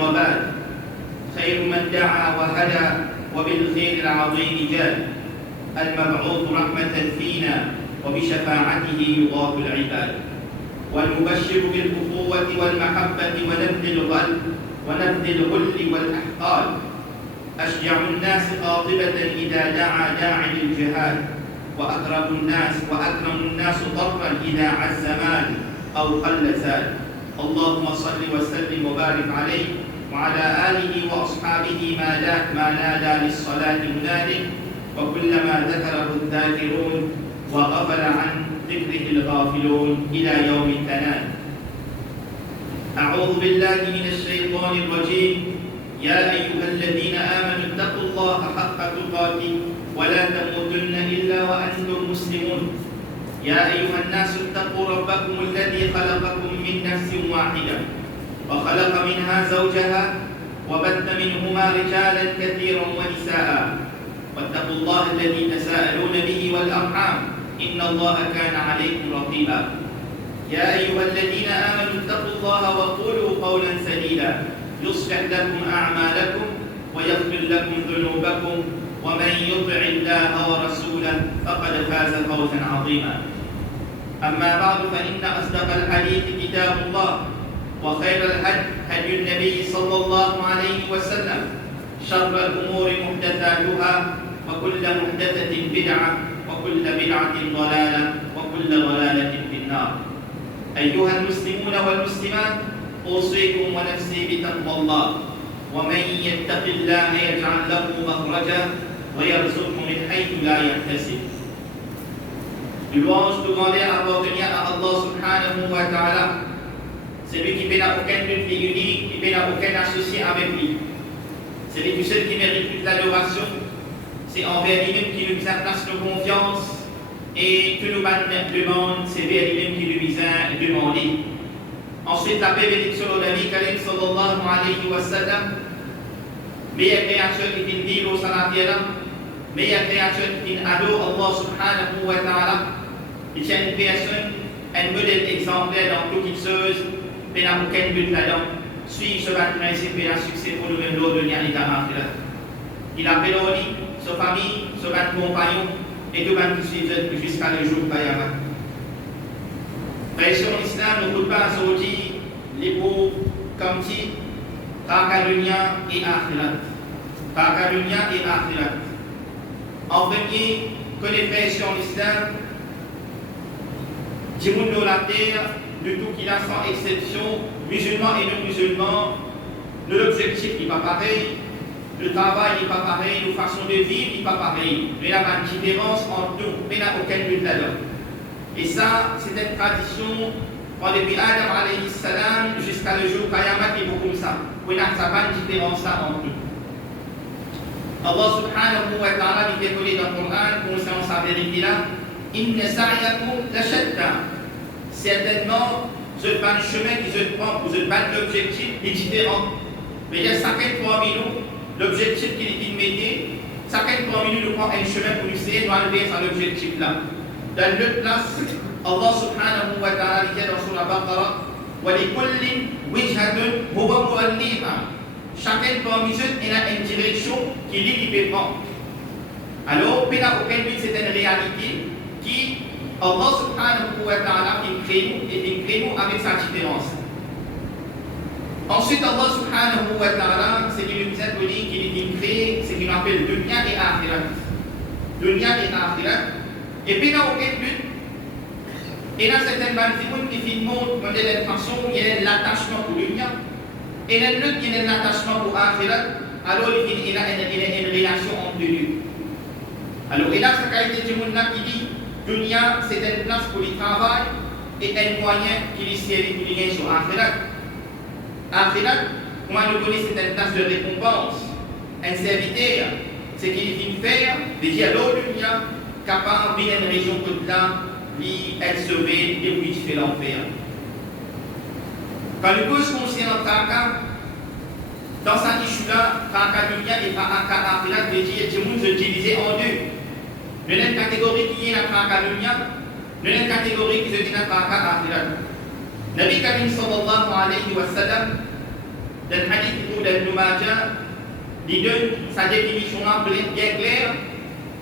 وبعد خير من دعا وهدى وبالخير العظيم جاد المبعوث رحمة فينا وبشفاعته يغاث العباد والمبشر بالأخوة والمحبة ونبذ الغل والأحقاد أشجع الناس قاطبة إذا دعا داع للجهاد وأكرم الناس ضرا إذا عز مال أو قل زاد اللهم صل وسلم وبارك عليه وعلى آله وأصحابه ما نادى للصلاة مناد وكلما ذكره الذاكرون وغفل عن ذكره الغافلون إلى يوم التناد. أعوذ بالله من الشيطان الرجيم. يا أيها الذين آمنوا اتقوا الله حق تقاته ولا تموتن إلا وأنتم مسلمون. يا أيها الناس اتقوا ربكم الذي خلقكم من نفس واحدة وخلق منها زوجها وبث منهما رجالا كثيرا ونساء واتقوا الله الذي تساءلون به والأرحام إن الله كان عليكم رقيبا. يا أيها الذين آمنوا اتقوا الله وقولوا قولا سديدا يصلح لكم أعمالكم ويغفر لكم ذنوبكم ومن يطع الله ورسوله فقد فاز فوزا عظيما. أما بعد فإن أصدق الحديث كتاب الله وخير الهدي هدي النبي صلى الله عليه وسلم شر الأمور محدثاتها وكل محدثة بدعة وكل بدعة ضلالة وكل ضلالة في النار. أيها المسلمون والمسلمات أوصيكم ونفسي بتقوى الله ومن يتق الله يجعل له مخرجا ويرزقه من حيث لا يحتسب. Louange de grandeur appartenir à Allah subhanahu wa ta'ala, celui qui n'a aucun but unique, qui n'a aucun associé avec lui. C'est lui seul qui mérite toute l'adoration. C'est envers lui-même qui nous place nos confiance et tout nous demande, c'est vers lui-même qui nous a demandé. Ensuite, la paix bénédiction au Nabi Karim sallallahu alayhi wa sallam, meilleure créature qui vient dire au salat meilleure créature qui adore Allah subhanahu wa ta'ala. Il tient une personne, un modèle exemplaire dans toute chose, mais n'a aucun but là-dedans. Suivre ce principe et la succès pour nous-mêmes lors de l'état akhirat. Il appelle au lit, sa famille, ses compagnons et tout le monde qui suit jusqu'à le jour Qayamat. Frères sur l'islam, ne coûte pas à sortir les pauvres comme si Rakadunya et Akhirat. Rakadunya et Akhirat. En premier, que les frères sur l'islam, du monde de la terre, de tout qu'il a sans exception, musulmans et non-musulmans, l'objectif n'est pas pareil, le travail n'est pas pareil, la façon de vivre n'est pas pareil. Mais il y a une différence entre nous, mais il n'y a aucun but là-dedans. Et ça, c'est une tradition, depuis Adam alayhi salam jusqu'à le jour Qayamat, et beaucoup comme ça. Il n'y a pas de différence là entre nous. Allah subhanahu wa ta'ala dit décoller dans le Coran, concernant sa vérité là, Inna sa'yakum la shatta. Certainement, ce pas le chemin qui se prend pour ce pas l'objectif est différent. Mais il y a 53 minutes, l'objectif qu'il est métier, 53 minutes, nous prend un chemin pour essayer d'enlever à l'objectif là. Dans l'autre place, Allah subhanahu wa ta'ala dit dans Surah Baqarah, wa li kullin wijhatun huwa muwalliha. Chacun parmi eux, il a une direction qui lui peut prendre. Alors, il n'y a aucun but, c'est une réalité qui, Allah subhanahu wa ta'ala, crée nous avec sa différence. Ensuite, Allah subhanahu wa ta'ala, c'est qu'il nous a donné qu'il crée ce qu'il appelle dunya et akhirat. Dunya et akhirat. Et puis, il n'y a aucun but. Et là, certaines personnes qui filment de cette façon, il y a l'attachement pour dunya. Et l'autre qui a l'attachement pour akhirat, alors il a une relation entre les deux. Alors, il a cette qualité du monde là qui dit dunya, c'est une place pour le travail et un moyen qui lui sert pour gagner sur akhirat. Akhirat, moi je connais, c'est une place de récompense. Un serviteur, c'est qu'il vient faire, de dire l'autre dunya, capable de une région que là, lui, elle sauver et puis il fait l'enfer. Quand le cause concerne Traka, dans sa issue-là, Traka dunya et Traka akhirat, veut dire que le monde se divise en deux. Il y a une catégorie qui est la Traka dunya, il y a une catégorie qui se dit la Traka akhirat. Nabi Karim sallallahu alayhi wa sallam, Dans le hadith d'Ibn Majah, il donne sa définition bien claire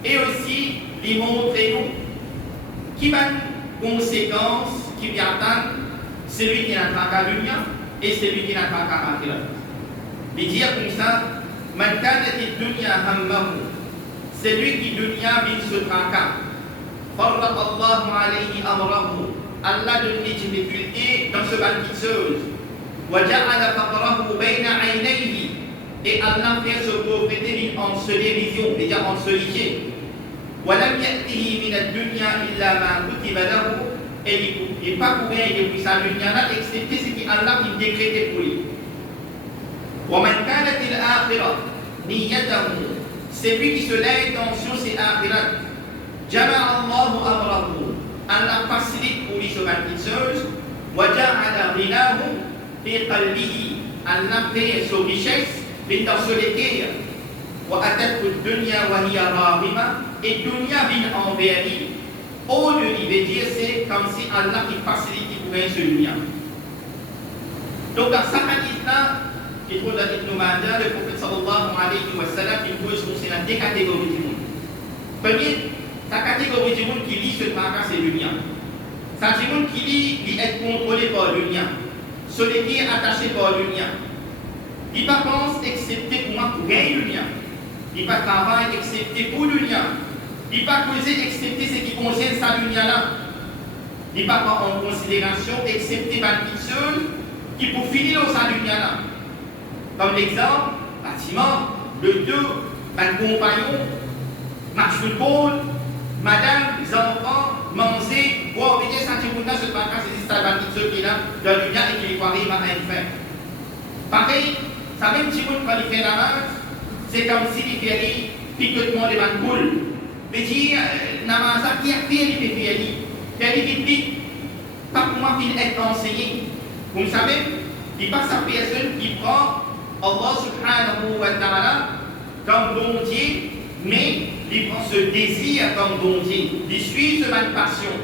et aussi il montre nous qui va conséquence qui vient attendre celui qui n'a pas qu'à dunya et celui qui n'a pas qu'à akhirat. Il dit comme ça, man kanat ad-dunya hammahu, celui qui dunya bin se tracas, farraq Allahu alayhi amrahu, Allah donne des difficultés dans ce banquisseuse, wa ja'ala faqrahu bayna aynayhi, et Allah fait se pauvreté en se division, c'est-à-dire en se liger. Wa lam ya'tihi min ad-dunya illa ma kutiba lahu, et il n'est pas couvert depuis sa dunya là, excepté ce qui Allah qui décrète pour lui. Wa man kanat al-akhirah niyyatahu, celui qui se l'intention c'est akhirat, jama'a Allahu amrahu, Allah facilite pour lui ce banquisseuse, wa ja'ala ghinahu fi qalbihi, Allah fait sa richesse dans ce cœur, wa atathu ad-dunya wa hiya raghima, et dunya vient envers lui. Au lieu de dire c'est comme si Allah qui facilite pour gagner ce dunya. Donc dans ce hadith-là, qui trouve dans Ibn Majah, le prophète sallallahu alayhi wa sallam, il pose concernant deux catégories du monde. Premier, la catégorie du monde qui lit ce tracas, c'est dunya. C'est du monde qui lit, il est contrôlé par dunya. Celui qui est attaché par dunya. Il ne pense pas excepté pour moi pour gagner dunya. Il ne travaille excepté pour dunya. Il ne pas causer excepté ce qui concerne sa dunya-là. Il ne pas prendre en considération excepté ma petite qui pour finir dans sa dunya-là. Comme l'exemple, bâtiment, le deux, un compagnon, match football, madame, les enfants, manger, boire, veiller, sentir qu'on a ce matin, c'est ça, la petite qui est là, dans la dunya et qui lui arrive à rien faire. Pareil, ça même si vous quand il fait la main, c'est comme s'il fait picotement des boules. Mais dire, Namaza, qui a fait les pépiers, qui a dit vite, pas pour moi qu'il est enseigné. Vous savez, il passe à personne qui prend Allah subhanahu wa ta'ala comme bon Dieu, mais il prend ce désir comme bon Dieu. Il suit ce même passion.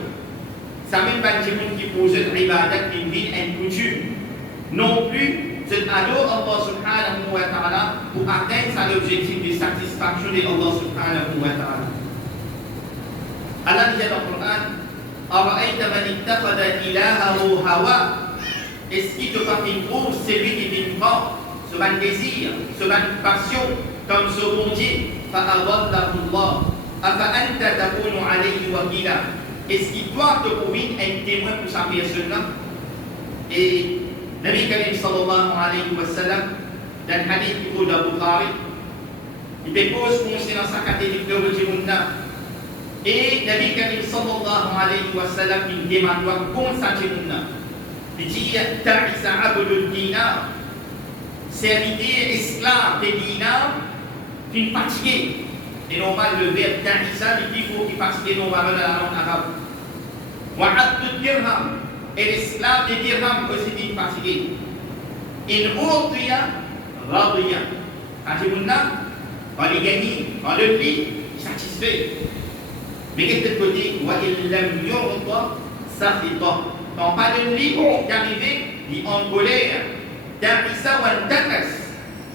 Ça même pas le monde qui pose une ibadat qui vit une coutume. Non plus, c'est adore Allah subhanahu wa ta'ala pour atteindre son objectif de satisfaction de Allah subhanahu wa ta'ala. Allah dit dans le Coran, Ara'ayta man ittakhadha ilahahu hawa, est-ce qu'il te trouve celui qui vit prend ce même désir, ce même passion, comme ce bon Dieu, fa'adallahu Allah, afa anta takunu alayhi wakila, est-ce qu'il doit te prouver un témoin pour sa personne-là? Et Nabi Karim sallallahu alayhi wa sallam, dans le hadith du Bukhari, il dépose concernant sa catégorie de Mouna. Et Nabi Karim sallallahu alayhi wa sallam, il demande contre sa Mouna. Il dit Ta'isa abdul dinar, serviteur esclave des dinars, qui est fatigué. Et normal, le verbe Ta'isa, il dit qu'il faut qu'il fatigue normalement dans la langue arabe. Wa abdul dirham, et l'esclave des dirhams aussi dit fatigué. In urtiya radiya. Quand on les gagne, on le lit, satisfait. Mais qu'est-ce que tu peux dire? Wa illam yurda safita. Quand on parle de lui, qui arrive, il est en colère. Ta'isa wa takas.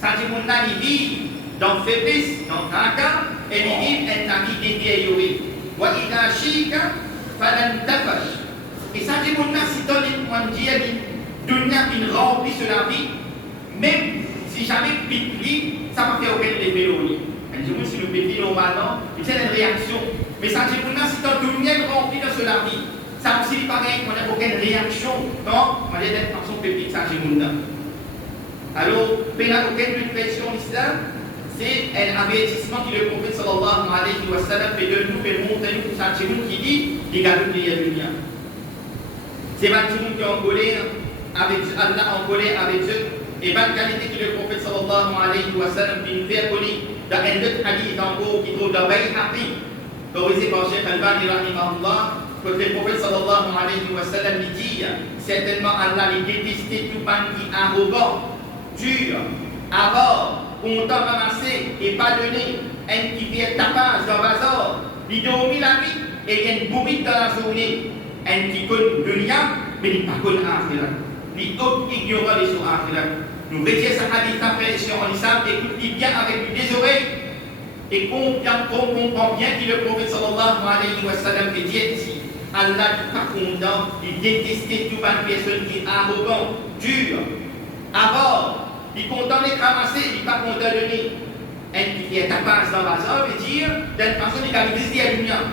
Ça dit qu'on a vit dans faiblesse, dans tracas, et il vit un ami détérioré. Wa ida shika falan tafash. Et ça dit qu'on a si dans les points de Dieu, dunya qui remplit sur la vie, même si jamais pitli, ça va faire aucun effet l'eau. Et si le pitli normalement, il y a une réaction. Mais ça dit qu'on a si dans dunya remplit sur la vie, ça aussi pareil, qu'on n'a aucune réaction. Non, on va dire par son pitli, ça dit qu'on a. Alors, il n'y a aucune pression l'islam, c'est un avertissement que le prophète sallallahu alayhi wa sallam fait de nous, fait montrer nous, ça dit qui dit, les gars de dunya. C'est pas tout le monde qui est en colère avec Allah, en colère avec Dieu. Et pas la qualité que le prophète sallallahu alayhi wa sallam nous fait connaître dans un autre hadith en gros qui trouve dans Bayhaqi, autorisé par Cheikh Al-Bani rahimahullah, que le prophète sallallahu alayhi wa sallam dit certainement Allah les détestait tout le monde qui est arrogant, dur, avare, content ramasser et pas donner, un qui vient tapage dans le bazar, il dormit la nuit et il y a une bourrique dans la journée. Un qui connaît dunya, mais il n'est pas connu akhirat. Il est ignorant de son akhirat. Nous retiens sa hadith après sur l'islam, écoutez bien avec des oreilles et comprend bien que le prophète sallallahu alayhi wa sallam dit ici, Allah par contre, il détestait toute une personne qui est arrogant, dur, avare, il content d'être ramassé, il n'est pas content de donner. Et qui est capable dans la zone veut dire d'une personne qui a visité à l'union.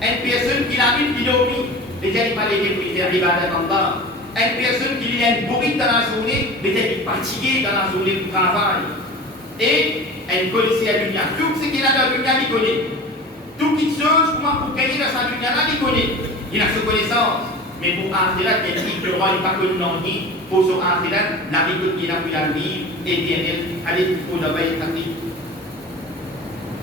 Une personne qui a une vidéo, déjà il parlait de prières ibadat Allah. Une personne qui a une bourrite dans la journée, déjà il est fatigué dans la journée du travail. Et elle connaissait à l'union. Tout ce qu'il a dans l'union, il connaît. Toute chose, comment pour gagner dans sa l'union, il connaît. Il a ses connaissances. Mais pour Akhirat, il dit que le roi n'est pas connu dans lui. Pour son Akhirat, la vie qu'il a pu la vivre, et bien elle, allez pour la veille pratique.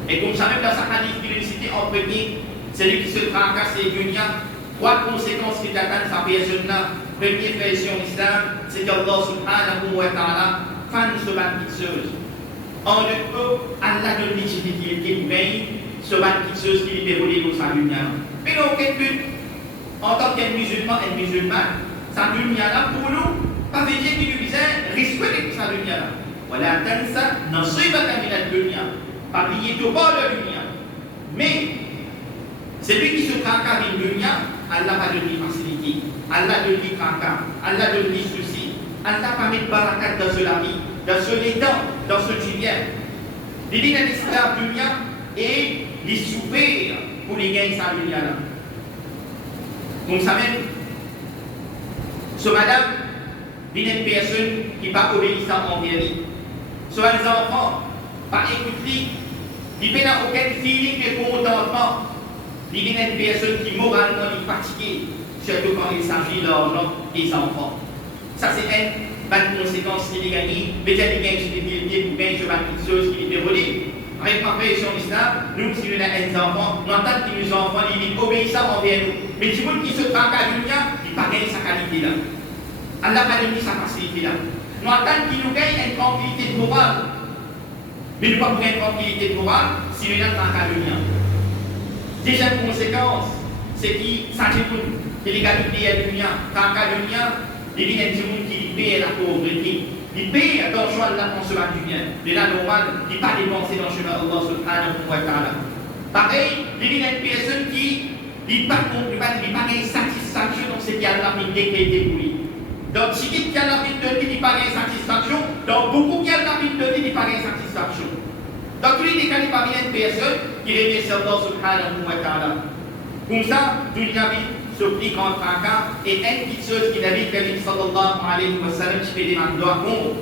Et comme ça, même dans sa hadith qu'il a cité en premier, celui qui se tracasse les dunya, trois conséquences qui atteignent sa personne-là. Première version islam, c'est qu'Allah subhanahu wa ta'ala fan se bat chose. En deux mots, Allah donne des difficultés pour gagner, se bat chose qui lui déroule dans sa dunya. Mais dans quel but? En tant qu'un musulman et musulman, sa dunya-là, pour nous, pas veut dire qu'il lui disait respecter sa dunya-là. Voilà, tansa, nasibaka min ad-dunya. Pas oublier tout bord de l'union. Mais, celui qui se tracasse dans l'union, Allah va donner facilité, Allah donne lui tracas, Allah donne lui soucis, Allah va mettre barakat dans ce vie, dans ce état, dans ce julien. Il dit à l'esclave l'union et les souffrir pour les gagner sa l'union là. Comme ça même, ce madame, il y a une personne qui n'est pas obéissante envers lui. Soit les enfants, pas écouter, il n'y a aucun feeling de contentement. Il y a une personne qui moralement est fatiguée, surtout quand il s'agit de l'argent des enfants. Ça, c'est une bonne conséquence qu'il a gagnée. Mais il y a des difficultés pour gagner quelque chose qui est déroulé. Avec ma frère sur l'islam, nous, si nous avons des enfants, nous entendons que nos enfants sont obéissants envers nous. Mais du monde qui se tracasse du lien, il n'a pas gagné sa qualité là. Allah n'a pas donné sa facilité là. Nous entendons qu'il nous gagne une tranquillité de morale. Mais nous ne pouvons pas gagner une tranquillité de morale si nous avons un tracasse du lien. Deuxième conséquence, c'est qu'il s'agit de l'égalité à l'union. Tracasse du lien, il y a des gens qui paient la pauvreté. Il paye dans le choix de la consommation du bien. De la normale, il n'est pas dépensé dans le chemin d'Allah subhanahu wa ta'ala. Pareil, il y a une personne qui n'est pas une satisfaction dans ce qu'il y a là, il décrété pour lui. Donc, si il y a la vie de lui, il n'est pas une satisfaction. Donc, beaucoup qui a la vie de lui, il n'est pas une satisfaction. Donc, tous les cas, il n'y a pas une personne qui remet sur Allah subhanahu wa ta'ala. Comme ça, tout le monde s'opplique en tracas et une petite chose qui n'a vu que le sallallahu alayhi wa sallam, je fais des mandois contre.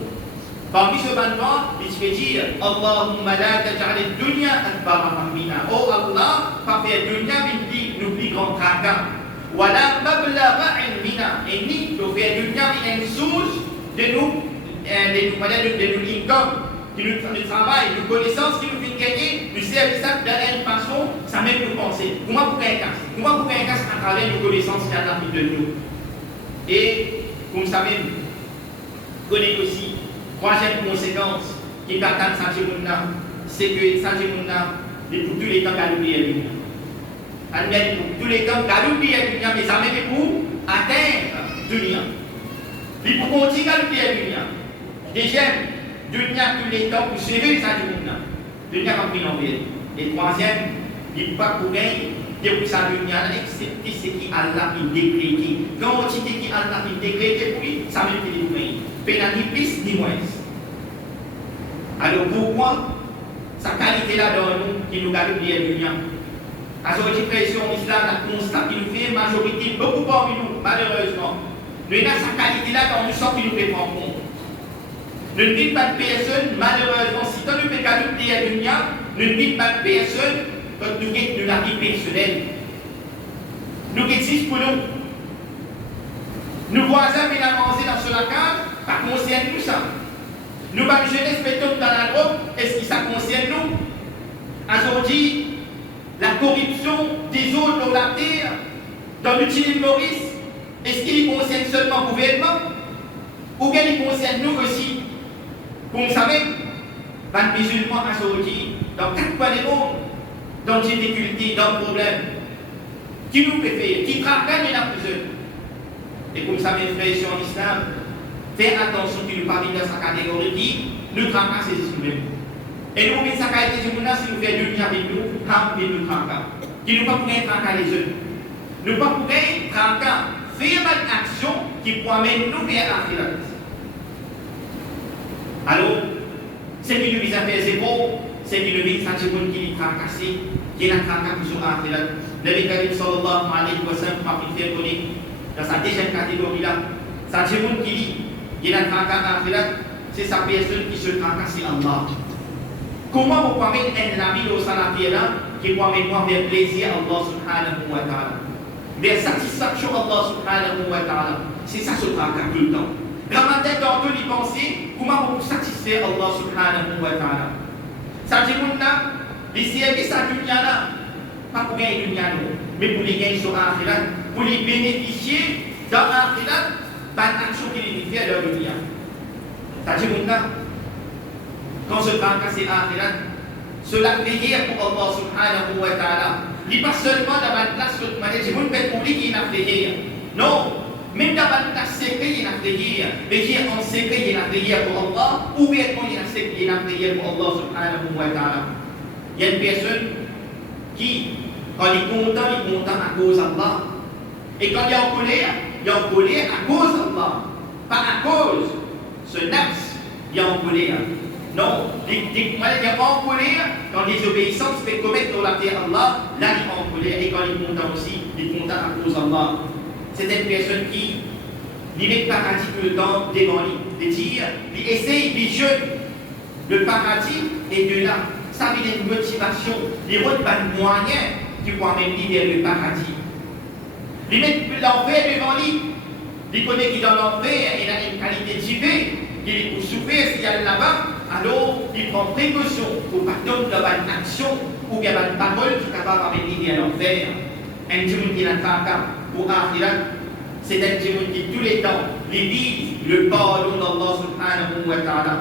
Parmi ce mandois, il fait dire Allahumma la taj'al ad-dunya akbar hammina. Oh Allah, pas faire dunya binti nous plus grand tracas. Wala mablagha ilmina. Et ni nous faire dunya une source de nous income, qui nous travail, de connaissances qui nous fait gagner, nous servir ça d'une façon, ça même nous penser. Comment pour un casse? Comment pour un casse à travers nos connaissances qu'il y a dans la vie de nous? Et, comme ça même, connaît aussi, troisième conséquence qui est atteinte Sanjimouna, c'est que Sanjimouna, pour tous les temps, galoubi à l'union. Pour tous les temps, galoubi à l'union, mais ça même pour atteindre l'union. Et pour continuer à galoubi à l'union. Deuxième, dunya tous les temps pour suivre les Sanjimouna. Dunya comme pris en vie. Et troisième, il ne pas pour gagner. Depuis sa dunya, excepté ce qui Allah a décrété. Quand on dit que Allah a décrété pour lui, ça veut dire qu'il est ni plus ni moins. Alors pourquoi sa qualité là dans nous qui nous garde bien dunya? À son expression, l'islam a constaté qu'il nous fait une majorité, beaucoup parmi nous, malheureusement. Nous avons sa qualité là dans nous sommes qui nous fait prendre compte. Ne dites pas de personne, malheureusement, si tu ne peux pas garder bien dunya, ne dites pas de personne. Quand nous avons la vie personnelle, nous existons pour nous. Nos voisins viennent avancer dans ce case, ça concerne nous ça. Nous, pas de jeunesse, mettons dans la drogue, est-ce que ça concerne nous? Aujourd'hui, la corruption des autres dans la terre, dans l'île Maurice, est-ce qu'il concerne seulement le gouvernement? Ou bien il concerne nous aussi? Comme vous savez, les musulmans aujourd'hui, dans 4 coins du monde, dans des difficultés, dans des problèmes, qui nous préfèrent, qui travaillent dans la prison. Et comme ça, mes frères sur l'islam, faire attention qu'il ne pas dans sa catégorie qui nous tracasse nous-mêmes. Et nous, ça a été si nous faisons deux liens avec nous, quand nous tracasse. Qui nous pas pour traquer les autres. Nous pas pour traquer, faire une action qui peut amener nous vers la finale. Alors, ce qui nous vise à faire, c'est bon, c'est qui nous vise à dire qu'il est tracassé, qu'il a tracassé sur la finale. Le Karim sallallahu alayhi wa sallam m'a fait connaître dans sa deuxième catégorie là. Ça dit qu'il a tracassé la finale, c'est sa personne qui se tracasse Allah. Comment vous pouvez être un ami au salarié là qui peut amener vers plaisir à Allah subhanahu wa ta'ala, vers satisfaction à Allah subhanahu wa ta'ala? C'est ça ce tracasse tout le temps. Ramadan dans tous les pensées, comment vous satisfaire Allah subhanahu wa ta'ala? Ça dit les services à dunya là, pas pour gagner dunya mais pour les gagner sur l'akhirat, pour les bénéficier dans l'akhirat, par l'action qu'ils fait à leur dunya. Ça dit quand ce tracasse c'est l'akhirat, cela veille pour Allah subhanahu wa ta'ala. Il n'est pas seulement dans la place de manière, c'est une belle publique qui n'a veillé. Non. Même dans la place secret, il y a une prière. Mais qui est en secret, il y a une prière pour Allah. Ou bien il y a une prière pour Allah subhanahu wa ta'ala. Il y a une personne qui, quand il est content à cause d'Allah. Et quand il est en colère à cause d'Allah. Pas à cause. Ce nafs, il est en colère. Non, il est en colère quand les obéissances fait commettre dans la terre Allah. Là, il est en colère. Et quand il est content aussi, il est content à cause d'Allah. C'est une personne qui met le paradis tout le temps devant lui, de dire, il essaye de jeûner le paradis et de là. Ça veut dire une motivation, il n'y a pas de moyen qui peut amener vers le paradis. Il met l'enfer devant lui, il connaît qu'il est dans l'enfer, il a une qualité divine, qu'il est pour souffrir s'il y a là-bas, alors il prend précaution pour ne pas donner une action ou bien une parole qui est capable d'amener vers l'enfer. Un Dieu qui n'a pas pour Akhirat, c'est un Dieu qui tous les temps vise le pardon d'Allah subhanahu wa ta'ala.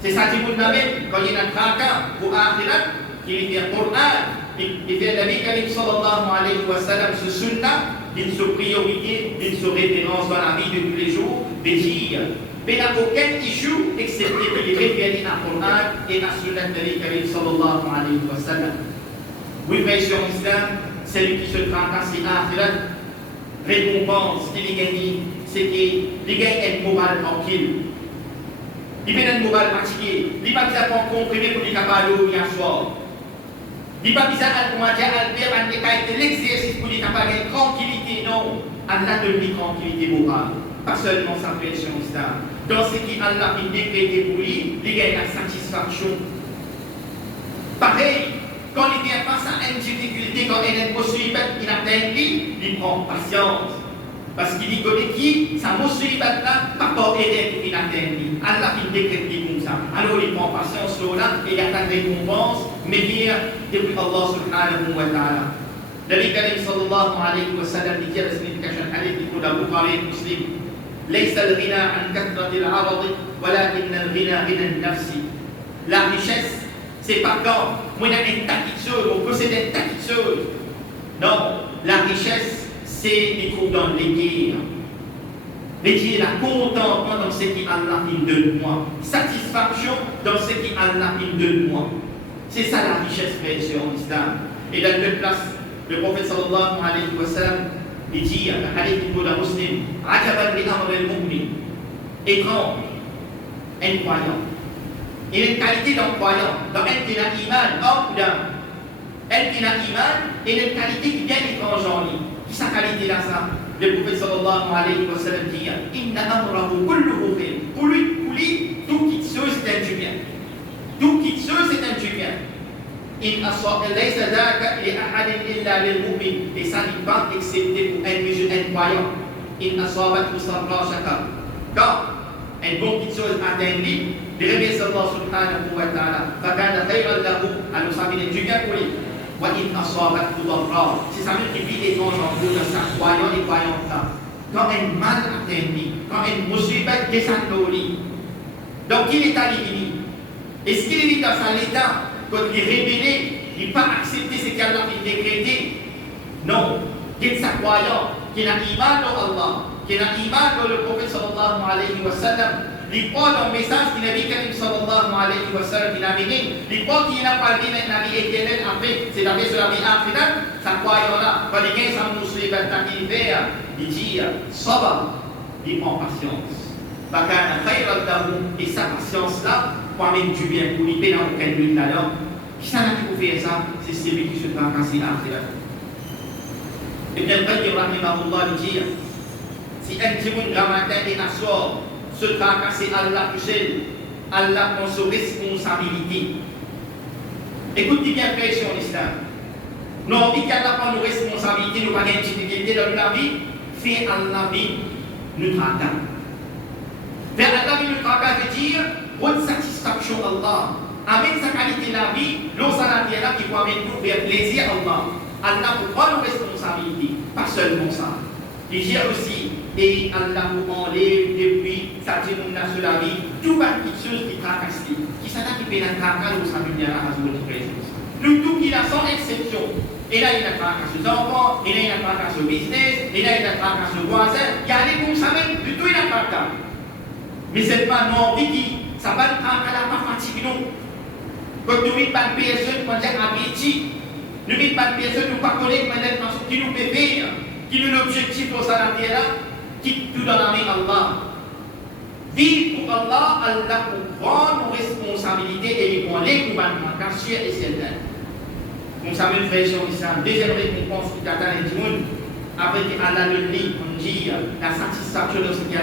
C'est ça Dieu même quand il y a un tracas pour Akhirat, qu'il fait le Coran, il fait la vie Karim sallallahu alayhi wa sallam, ce sunnah, d'une priorité, d'une référence dans la vie de tous les jours, de dire, mais il n'y a aucun issue excepté qu'il est référé à Coran et à sunnah de Karim sallallahu alayhi wa sallam. Oui, frères sur l'islam, celui qui se tracasse à Akhirat, récompense qu'il gagne, c'est qu'il gagne une morale tranquille. Il met une morale fatiguée. Il n'a pas besoin de comprimer pour les capables de bien soir. Il n'a pas besoin de faire l'exercice pour les capables de tranquillité. Non, Allah donne une tranquillité morale. Pas seulement sa version islam. Dans ce qui Allah a décrété pour lui, il gagne la satisfaction. Pareil. Quand il vient face à une difficulté, quand il est possible, il atteint lui, il prend patience. Parce qu'il connaît qui, sa musibat là, pas pour aider qu'il atteint lui. Allah il décrète comme ça. Alors il prend patience là, et il attend récompense, mais vient depuis Allah subhanahu wa ta'ala. Nabi Karim sallallahu alayhi wa sallam dit la signification hadith du Bukhari Muslim. ليس الغنى عن كثرة العرض ولكن الغنى غنى النفس. La richesse, c'est pas quand on a une taquille de choses, on possède une taquille de choses. Non, la richesse, c'est les coups dans les guerres. Mais qui est la contentement dans ce qui Allah il donne moi. Satisfaction dans ce qui Allah il donne moi. C'est ça la richesse frère en islam. Et dans deux places, le prophète sallallahu alayhi wa sallam, il dit, le hadith du Muslim, Ajaban li amr al-mu'min, étrange, incroyant. Il y a une qualité d'un croyant, dans elle qui a iman, homme ou dame. Elle qui a iman, il y a une qualité qui vient étrange en lui. Qui sa qualité là ça? Le prophète sallallahu alayhi wa sallam dit, Inna amrahu kulluhu khayr. Pour lui, tout qui se c'est un du bien. Tout qui se c'est un du bien. In asaba laysa dhaka li ahadin illa lil mu'min. Et ça n'est pas excepté pour un musulman croyant. In asabatu sarra shakar. Quand un bon petite chose atteint lui, de remercier Allah subhanahu wa ta'ala. Fakana khayran lahu. Alors ça vient du bien pour lui. Wa in asabathu darra. C'est ça même qui vit étrange en vous de sa croyant et croyant là. Quand un mal atteint lui, quand un musibat descend au lit, dans quel état il vit? Est-ce qu'il vit dans un état quand il est révélé, il n'a pas accepté ce qu'Allah a décrété? Non. Qu'il est croyant, qu'il a iman en Allah, qui n'a iman dans le prophète sallallahu alayhi wa sallam, les croient dans le message du Nabi Karim sallallahu alayhi wa sallam qui n'a mené, les croient qu'il n'a pas dit un Nabi éternel après, c'est la vie sur la vie akhirah, ça croit y en a, quand les gens sont musulmans, ils disent, sabr, ils prennent patience. Et sa patience-là, pour amener du bien, pour lui payer dans aucun but là-dedans, qui s'en a qui peut faire ça, c'est celui qui se fait casser akhirah. Et bien, Qayyim rahimahullah dit, si un petit monde matin et un soir se tracasser Allah tout seul, Allah prend sa responsabilité. Écoutez bien, frère, sur l'islam. Nous avons dit qu'Allah prend nos responsabilités, nous avons une difficulté dans la vie, fait Allah vie, nous traquons. Faire Allah vie, nous traquons, veut dire, bonne satisfaction Allah. Avec sa qualité de la vie, l'eau salatière qui peut amener nous faire plaisir à Allah. Allah pour prendre nos responsabilités, pas seulement ça. Il dit aussi, et Allah vous enlève depuis sa témoignage sur la vie, tout pas quelque chose qui tracasse, qui s'en a qui peut être tracasse dans sa lumière à Azul présence. Nous tout qui a sans exception. Et là, il a tracasse aux enfants, et là, il a tracasse au business, et là, il a tracasse aux voisins, il y a des comme ça même, du tout il a tracasse. Mais c'est pas non, qui, ça va tracasse, elle n'a pas fatigué nous. Quand nous vivons pas de personne, quand j'ai appétit, nous ne vivons pas de personne, nous ne connaissons pas qui nous peut faire, qui nous l'objectif pour ça, qui tout dans la main Allah. Vivre pour Allah, Allah pour prendre nos responsabilités et les prendre les commandements, sûr et certain. Comme ça, même frère sur l'islam, deuxième récompense qui t'attend les gens, après qu'Allah le lit, on dit la satisfaction de ce qu'il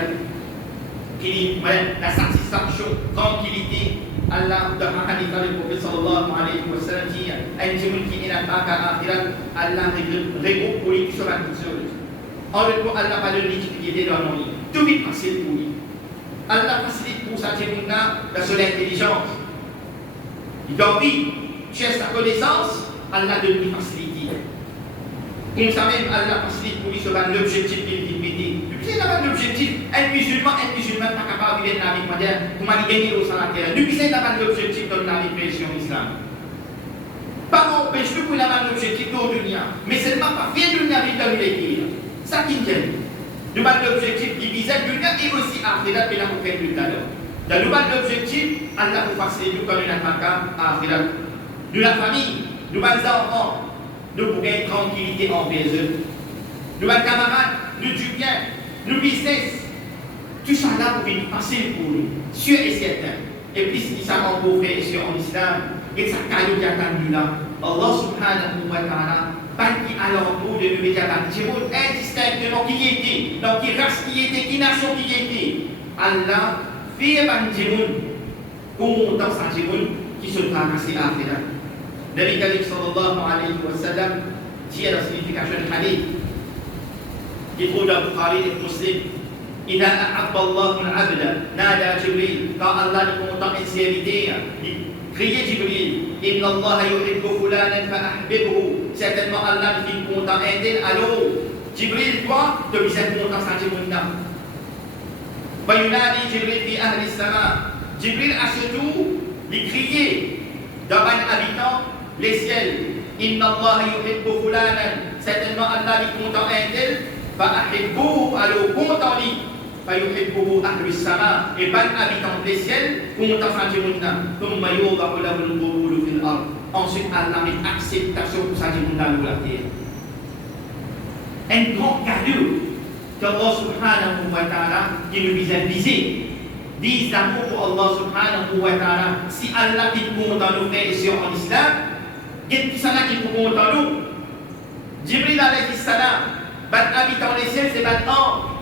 y a, la satisfaction, tranquillité. Allah dans hadith du prophète sallallahu alayhi wa sallam dit un jibril qui est là bas à akhirat Allah regroupe pour lui sur la mission. En le coup Allah va le dire qui était dans nos vies. Tout vite facile pour lui. Allah facilite pour sa jibril là son intelligence. Il a envie cherche sa connaissance, Allah donne lui facilité. Comme ça même Allah facilite pour lui sur l'objectif qu'il dit. Depuis là l'objectif, un musulman pas capable de vivre dans la vie moderne, comment il gagne au salaire. Depuis c'est là l'objectif de la création islam. Pas empêche pour la l'objectif de l'dunia, mais seulement pas faire de l'dunia dans l'équilibre. Ça qui vient. Nous avons l'objectif diviser l'dunia et aussi akhirat et la aucun but d'alors. Dans nous avons l'objectif, Allah vous facilite nous comme une attaque à akhirat. Nous la famille, nous avons les enfants, nous pouvons gagner tranquillité envers eux. Nous avons camarades, nous du bien. Nous business, tout ça là pour être facile pour nous, sûr et certain. Et puis si ça en beau frère ici en islam, et ça caillou qui attend là, Allah subhanahu wa ta'ala, pas qui à l'entour de nous médias d'Antiboul, indistinctement qui était, dans qui race qui était, qui nation qui était. Allah fait Antiboul, pour dans sa Antiboul, qui se tracasse à Akhirat. Nabi Karim sallallahu alayhi wa sallam dit la signification du hadith. Il trouve dans Bukhari et Muslim. إذا أحب الله العبد نادى جبريل قال الله لكم طاقة سيرتين criez Jibril إن الله يحب فلانا فأحببه certainement Allah dit content un tel alors Jibril toi te disait content ça Jibril وينادي جبريل في أهل السماء Jibril a surtout dit crier dans un habitant les ciels إن الله يحب فلانا certainement Allah dit content un tel فأحبوه alors content lui فيحبه أهل السماء et ban habitant des ciels content sa Jibril ثم يوضع له القبول في الأرض ensuite Allah met acceptation pour sa Jibril dans la terre. Un grand cadeau qu'Allah subhanahu wa ta'ala qui nous visualise disent d'amour pour Allah subhanahu wa ta'ala. Si Allah qui content nous frères ici en islam, qu'est-ce que ça qui content nous? Jibril alayhi salam ban habitant les ciels, c'est ban ange.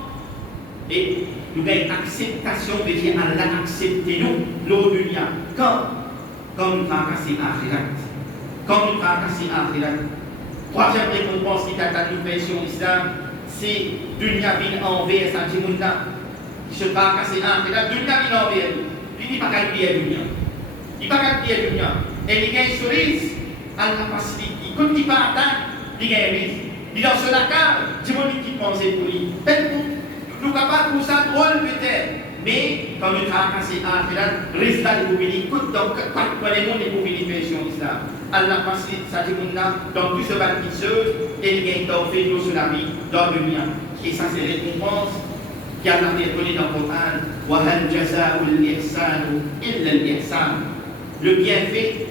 Et nous avons une acceptation de dire Allah acceptez-nous, l'eau dunya. Quand nous tracassons akhirat. Quand nous tracassons akhirat. Troisième récompense qui t'attend nous faire sur l'islam, c'est dunya bin envers sa jimouna. Qui se tracasse akhirat, dunya bin envers. Il dit pas qu'elle prie dunya. Il dit pas qu'elle prie dunya. Et il y a une cerise, Allah facilite. Quand il part atteindre, il y a une cerise. Il dans ce lacan, je me dis qu'il pensait pour lui. Nous ne pouvons pas pour ça drôle peut-être. Mais quand nous tracassons à Akhirat, résultat de Boubili, écoute donc, pas les mondes de Boubili fait sur l'islam. Allah facilite sa jimouna dans tout ce bâtisseur et il y a une fait nous sur la vie, dans le mien. Et ça, c'est récompense qu'Allah dit dans le Coran, وَهَلْ جَزَاءُ الْإِحْسَانُ إِلَّا الْإِحْسَانُ. Le bienfait,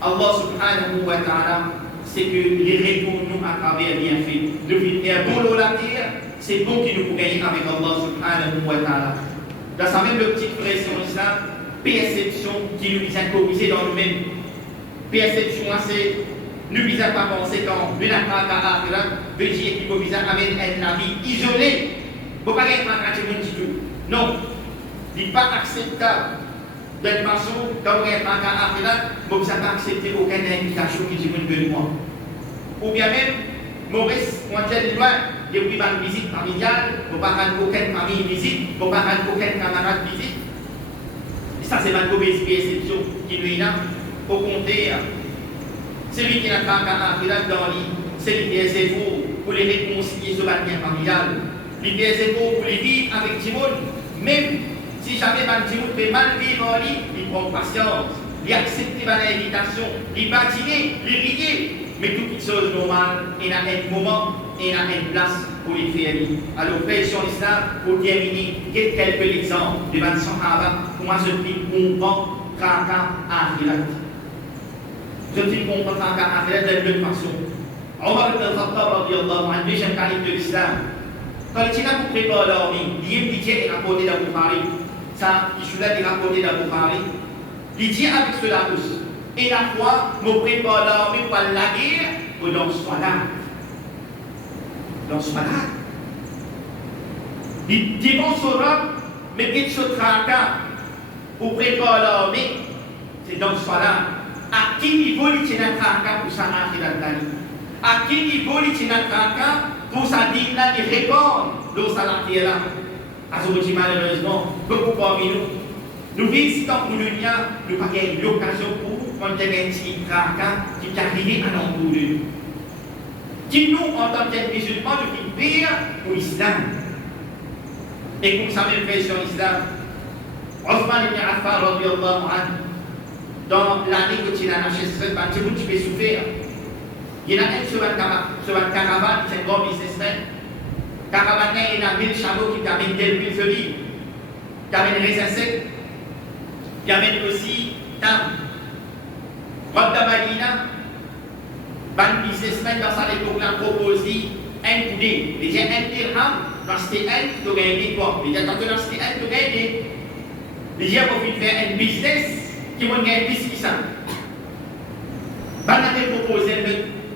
Allah subhanahu wa ta'ala, c'est que les retours nous à travers bienfait. Le bien bon la terre, c'est bon qui nous peut gagner avec Allah subhanahu wa ta'ala. Dans sa même petite pression islam, perception qui nous vise à corriger dans nous-mêmes. Perception, c'est nous vise à pas penser quand nous n'avons pas à veut dire qu'il nous vise à amener un vie isolé. Vous ne pouvez pas être un chrétien du tout. Non, il n'est pas acceptable. De toute façon, quand vous êtes en cas à faire, vous ne pouvez pas accepter aucune invitation qui dit que moi. Ou bien même, Maurice, quand tu es loin, depuis une visite familiale, vous ne pouvez pas rendre aucune famille visite, vous ne pouvez pas rendre aucun camarade visite. Et ça, c'est ma mauvaise perception qui nous est là. Au contraire, celui qui n'a pas un cas à faire dans l'île, c'est lui qui est zéro pour les réconcilier sur la vie familiale. L'idée c'est pour les vivre avec Timon, même si jamais Timon fait mal vivre en lui, il prend patience, il accepte l'invitation, il patine, il riait, mais toute chose normale, il y a un moment, il y a une place pour les faire vivre. Alors, frère sur l'islam, pour terminer, quelques exemples de Van Sahaba, comment je puis comprendre Kaka Akhirat. Je puis comprendre Kaka Akhirat de la même façon. Omar ibn al-Khattab, deuxième calife de l'islam. Quand il a pour préparer l'armée, il y a est rapporté dans Bukhari. Ça, il est rapporté dans Bukhari. Il dit avec cela tous. Et la fois, je prépare l'armée pour la guerre, ou dans ce là. Dans ce là. Il dit bon, sera, mais qu'il se traka pour préparer l'armée, c'est dans ce là. À quel niveau il tient un traka pour s'arranger la tête? À quel niveau il tient un traka? Pour sa dîme là, il répond dans sa là. À ce moment malheureusement, beaucoup parmi nous visitons pour nous n'avons pas eu l'occasion pour prendre un petit tracas qui est arrivé à l'entour de nous. Qui nous, en tant que musulmans, nous vivons pour l'islam. Et comme ça même fait sur l'islam, Othman ibn Affan, dans l'année que tu as acheté, tu peux souffrir. Il y en a un sur une caravane, c'est un grand businessman. Caravane, il y a 1000 chameaux qui amènent des huiles feuilles, qui amènent des raisins secs, qui amènent aussi tam. Quand dans Madina, un businessman dans sa époque a proposé un poulet. Il dit un dirham, dans ce un, tu gagnes quoi? Il dit dans ce un, tu gagnes. Il dit pour faire un business qui va gagner plus que ça. Il a proposé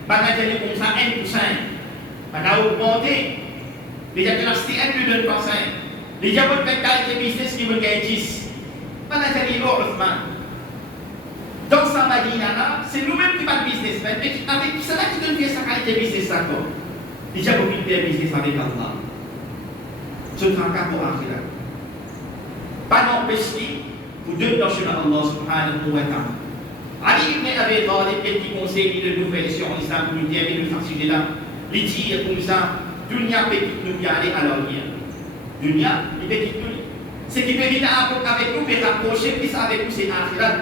Bagaimana comme ça 1%. On a augmenté. Les gens qui ont acheté 1,2%. Les gens qui ont fait des business qui vont gagner 10. On a dit Othman. Donc, ça m'a dit, c'est nous-mêmes qui faisons business. Mais avec qui cela qui donne bien sa qualité de business encore? Les gens qui ont fait business avec Allah. Ce n'est pas un cas pour entrer là. Pas d'empêcher pour deux personnes à Allah subhanahu wa ta'ala. Ali ibn Abi Talib, qui conseille de nous faire sur l'islam pour nous dire que nous faisons là, les dire comme ça, dunya petite nous y aller à leur dire. Dunya, il petite nous. Ce qui peut venir avec nous, mais rapprocher plus avec nous, c'est Akhirat.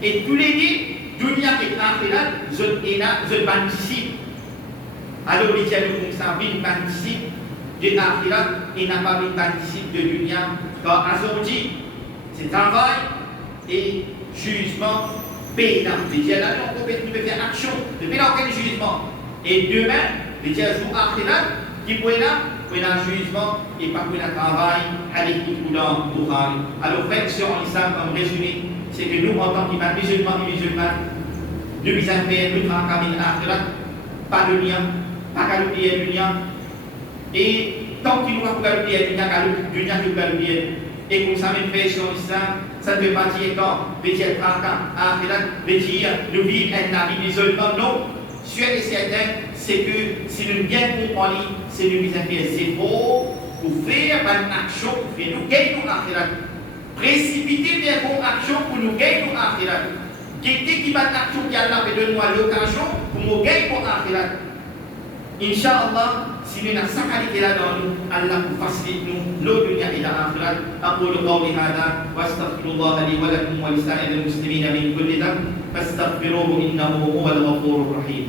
Et tous les deux, dunya et Akhirat, je participe. Alors, les gens comme ça, ils participent de Akhirat et n'a pas participe de dunya. Quand aujourd'hui, c'est travail et jugement pénal. Les dieux là, on peut faire action, depuis là, aucun jugement. Et demain, les dieux jouent Akhirat, qui peut là, pour un jugement et pas pour un travail à l'écoute ou dans le Bukhari. Alors, frère, sur l'islam, en résumé, c'est que nous, en tant que musulmans et musulmanes, nous devons faire notre camin Akhirat, pas de lien, pas qu'à l'oublier le lien. Et tant qu'il nous va pas l'oublier le lien, qu'à l'oublier. Et comme ça, même fait sur l'islam, ça ne veut pas dire quand, veut dire traka, Akhirat, veut dire nous vivons un vie musulman. Non, sûr et certain, c'est que si nous bien comprenons, c'est nous visons à faire zéro pour faire une action pour faire nous gagner nos Akhirat. Précipiter vers une action pour nous gagner nos Akhirat. Guetter qui va l'action qui a fait de nous l'occasion pour nous gagner nos Akhirat. Inch'Allah, si nous avons cette qualité-là dans nous, Allah nous facilite nous, l'eau de et l'akhirat. أقول قولي هذا وأستغفر الله لي ولكم ولسائر المسلمين من كل ذنب فاستغفروه إنه هو الغفور الرحيم.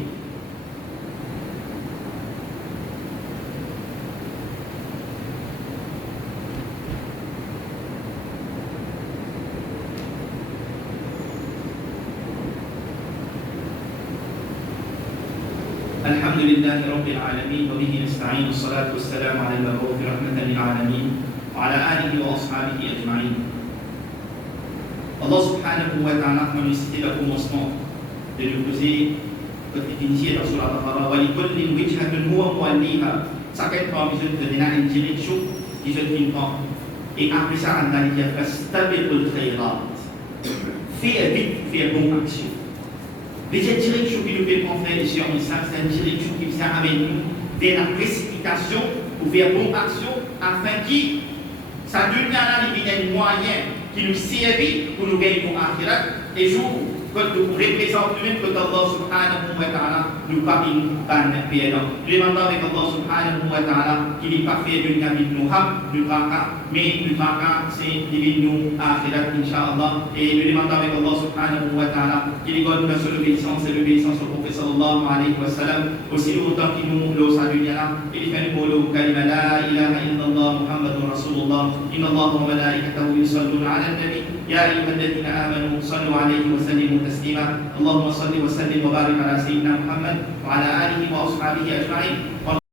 الحمد لله رب العالمين وبه نستعين والصلاة والسلام على المبعوث رحمة للعالمين وعلى آله وأصحابه أجمعين. Allah subhanahu wa ta'ala cité le commencement de nous poser notre initié dans Surah Al-Baqarah wa likulli wijhatun huwa muwalliha. Chaque fois que nous donnons une direction qui se prend et après ça on a dit fastabiqul khairat. Fais vite, fais bonne action. Mais cette direction qui nous fait prendre ici en islam, c'est une direction qui vient avec nous vers la précipitation pour faire bonne action afin que ça donne un moyen qui nous servent pour nous gagner pour l'akhirat et jour que nous représentons même que Allah subhanahu wa ta'ala nous parle par le pédant. Nous demandons avec Allah subhanahu wa ta'ala qu'il est parfait de nous ham, nous braka, mais nous braka c'est divin nous akhirat inshallah. Et nous demandons avec Allah subhanahu wa ta'ala qu'il est donne notre obéissance et l'obéissance au prophète sallallahu alayhi wa sallam. Aussi autant qu'il nous le salut là, il fait nous pour le kalima la ilaha illallah Muhammadur Rasulullah. Inna Allah wa malaikatahu yusalluna ala nabi. يا أيها الذين آمنوا صلوا عليه وسلموا تسليما اللهم صل وسلم وبارك على سيدنا محمد وعلى آله وأصحابه أجمعين.